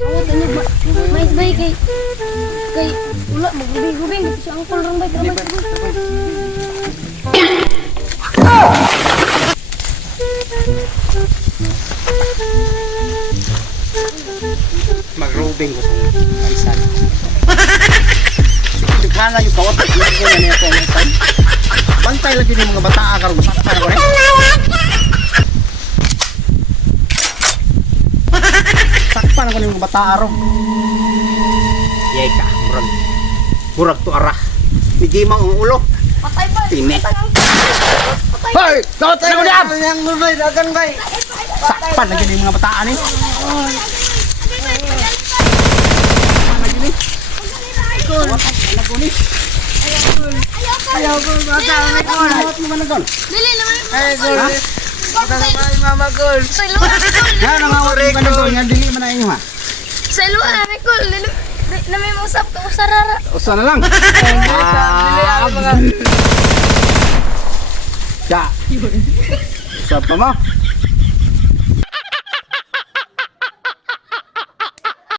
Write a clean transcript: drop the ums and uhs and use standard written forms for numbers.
Awat ano ba? May bay kay ula magbubing-gubing dito sa angkol rang bay kamay. Magrubing ko sa isan. Dikana yung kawat bantay lagi ni mga bata karon sakpan ko eh. Sakpan ko ni mga bata aron. Yay ka, murag to arah. Hindi mang ulo. Patay ba? Timi. Patay. Hoy, dapat na ko diam. Yang mulai dagan bay. Sakpan lagi ni mga bataan eh. Lagi ni. Kawat anak ko ni. Ayaw ko bata may gol. Kawat mo man gon. Dili naman. Ay gol. Bata may mama gol. Sa luwa na kol. Ya nangawari man gon nga dili man inyo ha. Sa luwa na kol. Na may musap ka usarara. Usa na lang. Dili ang mga Ya. Sa pa mo.